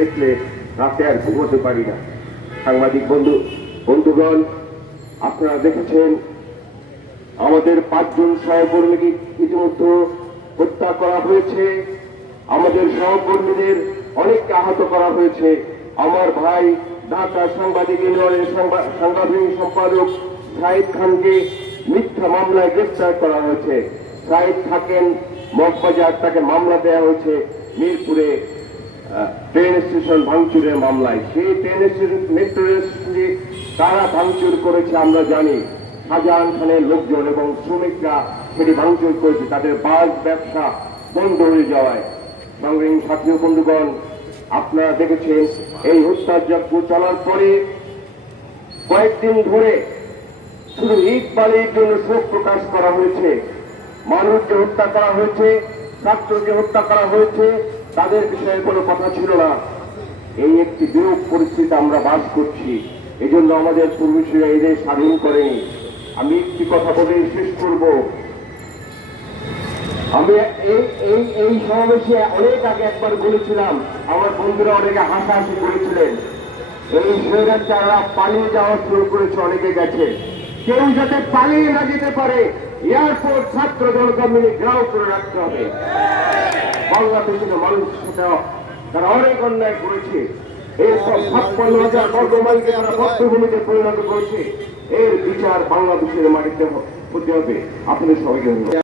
দেখলে রাতে আর ঘুমোতে পারি না। সাংবাদিক বন্ধুগণ, আপনারা দেখেছেন আমাদের 5 জন সহকর্মীকে ইতিমধ্যে হত্যা করা হয়েছে। আমাদের সহকর্মীদের অনেককে আহত করা হয়েছে। আমার ভাই ঢাকা সাংবাদিক ইউনিয়নের সাংগঠনিক সম্পাদক সাইদ খানকে মিথ্যা মামলায় গ্রেফতার করা হয়েছে। সাইদ থাকেন মগবাজার, তাকে মামলা দেওয়া হয়েছে মিরপুরে ট্রেন স্টেশন ভাঙচুরের মামলায়। সেই ট্রেন স্টেশন মেট্রো রেল স্টেশনটি কারা ভাঙচুর করেছে আমরা জানি। শাহজাহান খানের লোকজন এবং শ্রমিকরা সেটি ভাঙচুর করেছে, তাদের বাস ব্যবসা বন্ধ হয়ে যাওয়ায়। সংগ্রামী সাথী বন্ধুগণ, আপনারা দেখেছেন এই হত্যাযজ্ঞ চলার পরে কয়েকদিন ধরে শুধু ইকবালের জন্য শোক প্রকাশ করা হয়েছে। মানুষকে হত্যা করা হয়েছে, ছাত্রকে হত্যা করা হয়েছে, তাদের বিষয়ে কোনো কথা ছিল না। এই একটি বিরূপ পরিস্থিতি আমরা বাস করছি। এই জন্য আমাদের পূর্বসূরীরা এদের স্বাধীন করেনি। আমি একটি কথা বলে শেষ করব। আমি এই সমাবেশে অনেক আগে একবার বলেছিলাম, আমার বন্ধুরা অনেকে হাসাহাসি করেছিলেন, এই স্বৈরাচাররা পালিয়ে যাওয়া শুরু করেছে, অনেকে গেছে। কেউ যাতে পালিয়ে না যেতে পারে এয়ারপোর্ট ছাত্র জনতা মিলে গ্রাউ করে রাখতে হবে। বাংলাদেশের মানুষ সেটা তারা অনেক অন্যায় করেছে। এরপর 56,000 বর্গমাইলকে তারা বদ্ধভূমিতে পরিণত করেছে। এর বিচার বাংলাদেশের মাটিতে হতে হবে। আপনাদের সবাইকে ধন্যবাদ।